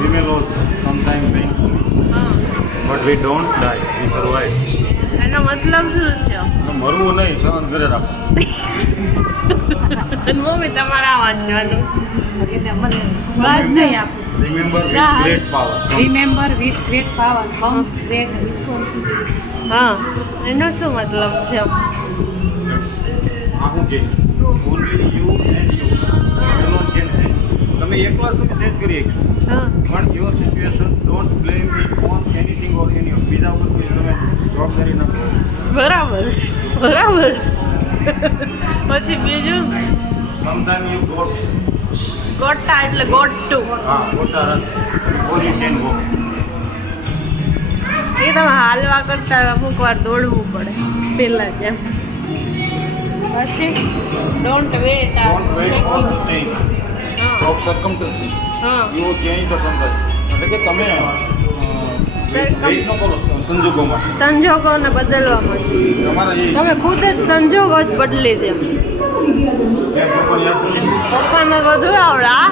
We may lose sometimes painfully, હા but we don't die. We survive. એનો મતલબ શું થયો? એટલે મરવું નહીં, સહન કરે રાખો. મમ્મી તમારા વાંચવાનું Remember with great power. Remember with great power comes great responsibility. હા એનો શું મતલબ છે? આ શું છે? Only you and you alone can change. તમે એકલા જ તમે ચેન્જ કરી શકશો. હા પણ your situation don't blame it on anything or anyone. બીજા ઉપર કોઈ તમે જવાબદારી ના લો. બરાબર છે બરાબર છે. પછી બીજું Sometimes you got ગોટા એટલે ગોટ ટુ ગોટા run or you can walk. એ તમે હાલવા કરતા અમુક વાર દોડવું પડે પહેલા જેમ. પછી don't wait Don't wait for change. Of circumstances. હા You change the circumstances. એટલે કે તમે વેઇટ ન કરો સંજોગોમાં. સંજોગોને બદલવા માટે તમારા એ તમે ખુદ જ સંજોગો જ બદલી દો. ક્યાંક ઉપર યાદ છે? પપ્પાને બધું આવડે આ